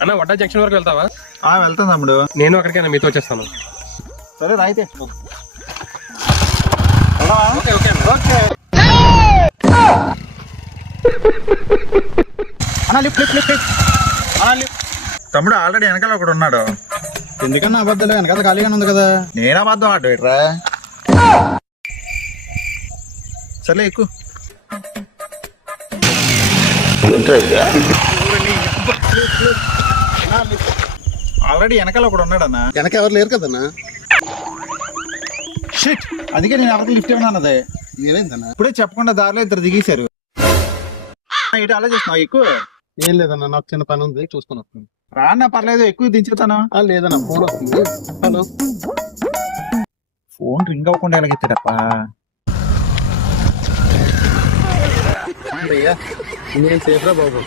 అన్న వడ్డా జంక్షన్ వరకు వెళ్తావా? వెళ్తాను తమ్ముడు. నేను అక్కడికైనా మీతో వచ్చేస్తాను. సరే రాయితే. తమ్ముడు ఆల్రెడీ వెనకాల ఒకడు ఉన్నాడు. ఎందుకన్నా అబద్ధాలు? వెనకాల ఖాళీగానే ఉంది కదా. నేను అబద్ధం ఆడు ఇట్రా. సర్లే ఎక్కువ. ఆల్రెడీ వెనకాల ఒకడు ఉన్నాడు అన్న. వెనక ఎవరు లేరు కదన్నా. షిట్, అందుకే నేను ఎవరికి లిఫ్ట్ ఇవ్వను అన్నది. ఏమైందన్నా? ఇప్పుడే చెప్పకుండా దారిలో ఇద్దరు దిగేశారు. ఇటు ఆలోచిస్తున్నావు ఎక్కువ. ఏం లేదన్నా, నాకు చిన్న పని ఉంది, చూసుకుని వస్తుంది. రాన్నా పర్లేదు, ఎక్కువ దించుతాను. లేదన్నా, ఫోన్ వస్తుంది. హలో. ఫోన్ రింగ్ అవ్వకుండా ఎలాగెత్తాడప్ప. నేను సేఫ్ రా బాబు.